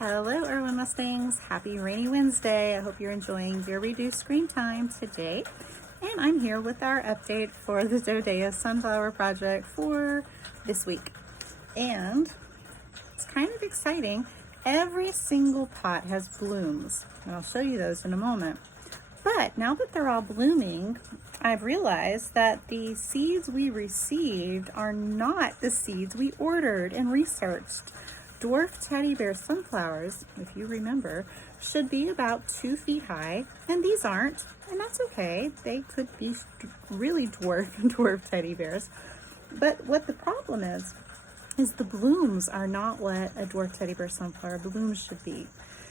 Hello Irwin Mustangs, happy rainy Wednesday. I hope you're enjoying your reduced screen time today. And I'm here with our update for the Dodea Sunflower Project for this week. And it's kind of exciting. Every single pot has blooms, and I'll show you those in a moment. But now that they're all blooming, I've realized that the seeds we received are not the seeds we ordered and researched. Dwarf teddy bear sunflowers, if you remember, should be about 2 feet high, and these aren't, and that's okay. They could be really dwarf teddy bears. But what the problem is the blooms are not what a dwarf teddy bear sunflower blooms should be.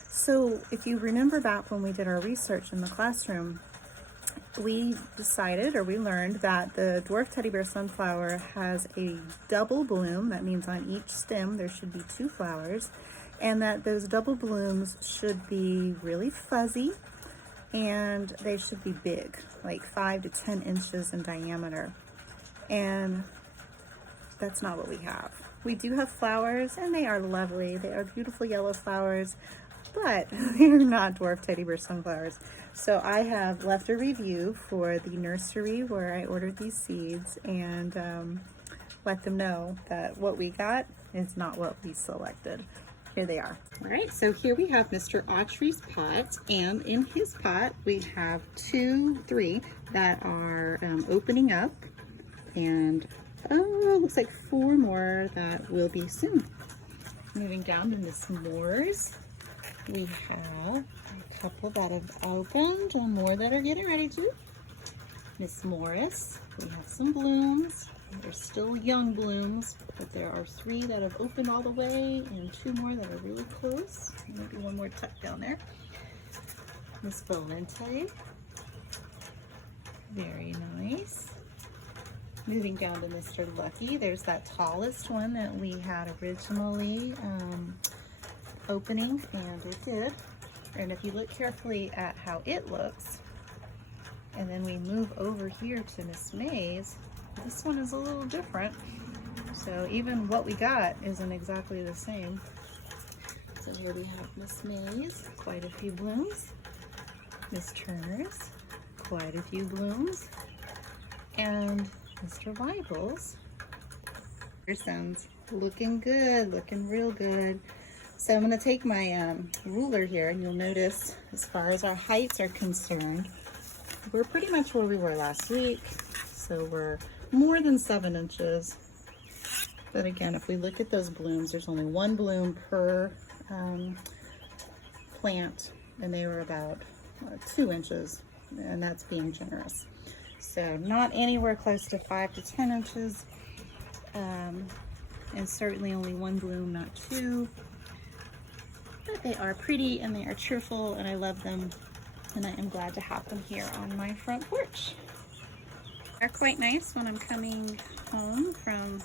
So if you remember back when we did our research in the classroom, we learned that the dwarf teddy bear sunflower has a double bloom. That means on each stem there should be 2 flowers, and that those double blooms should be really fuzzy and they should be big, like 5 to 10 inches in diameter. And that's not what we have. We do have flowers, and they are lovely. They are beautiful yellow flowers, but they're not dwarf teddy bear sunflowers. So I have left a review for the nursery where I ordered these seeds and let them know that what we got is not what we selected. Here they are. All right, so here we have Mr. Autry's pot, and in his pot we have 3 that are opening up, and looks like 4 more that will be soon. Moving down to Miss Moore's, we have a couple that have opened and more that are getting ready to. Miss Morris, we have some blooms. They're still young blooms, but there are 3 that have opened all the way and 2 more that are really close. Maybe 1 more tucked down there. Miss Valente, very nice. Moving down to Mr. Lucky, there's that tallest one that we had originally opening, and it did. And if you look carefully at how it looks, and then we move over here to Miss May's, this one is a little different. So even what we got isn't exactly the same. So here we have Miss May's, quite a few blooms. Miss Turner's, quite a few blooms. And Mr. Weibel's, Pearson's, looking good, looking real good. So I'm going to take my ruler here, and you'll notice as far as our heights are concerned, we're pretty much where we were last week. So we're more than 7 inches. But again, if we look at those blooms, there's only 1 bloom per plant, and they were about 2 inches, and that's being generous. So not anywhere close to 5 to 10 inches, and certainly only 1 bloom, not 2. But they are pretty and they are cheerful, and I love them, and I am glad to have them here on my front porch. They're quite nice when I'm coming home from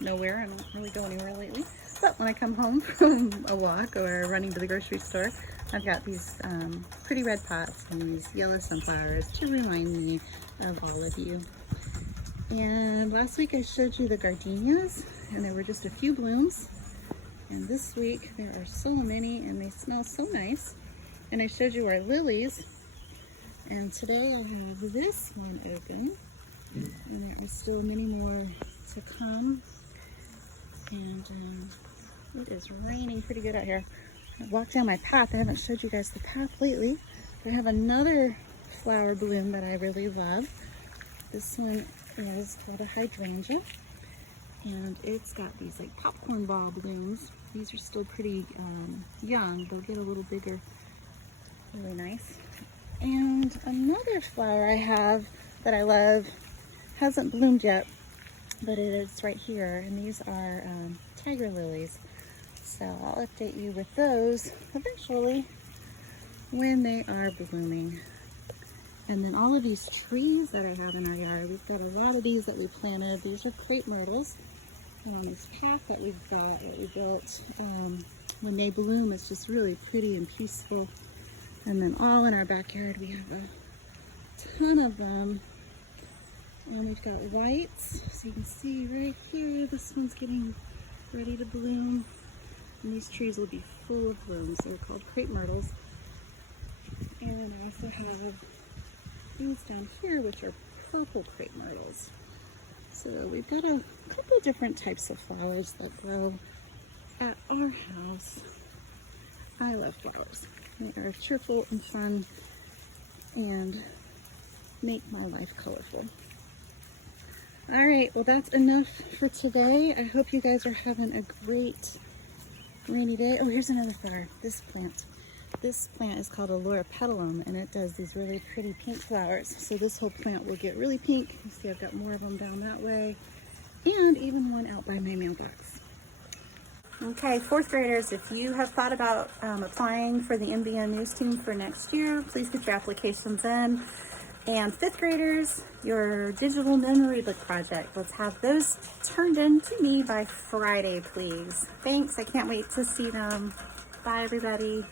nowhere. I don't really go anywhere lately, but when I come home from a walk or running to the grocery store, I've got these pretty red pots and these yellow sunflowers to remind me of all of you. And last week I showed you the gardenias, and there were just a few blooms. And this week there are so many, and they smell so nice. And I showed you our lilies, and today I have this one open, and there are still many more to come. And it is raining pretty good out here. I walked down my path. I haven't showed you guys the path lately. I have another flower bloom that I really love. This one is called a hydrangea, and it's got these like popcorn ball blooms. These are still pretty young. They'll get a little bigger. Really nice. And another flower I have that I love hasn't bloomed yet, but it is right here, and these are tiger lilies. So I'll update you with those eventually when they are blooming. And then all of these trees that I have in our yard, we've got a lot of these that we planted. These are crepe myrtles. And on this path that we've got, that we built, when they bloom, it's just really pretty and peaceful. And then all in our backyard, we have a ton of them. And we've got whites, so you can see right here, this one's getting ready to bloom. And these trees will be full of blooms. They're called crepe myrtles. And I also have these down here, which are purple crepe myrtles. So we've got a couple different types of flowers that grow at our house. I love flowers. They are cheerful and fun and make my life colorful. All right, well, that's enough for today. I hope you guys are having a great rainy day. Oh, here's another flower, this plant. This plant is called Allura petalum, and it does these really pretty pink flowers. So this whole plant will get really pink. You see I've got more of them down that way, and even one out by my mailbox. Okay, fourth graders, if you have thought about applying for the NBN News Team for next year, please get your applications in. And fifth graders, your digital memory book project, let's have those turned in to me by Friday, please. Thanks, I can't wait to see them. Bye, everybody.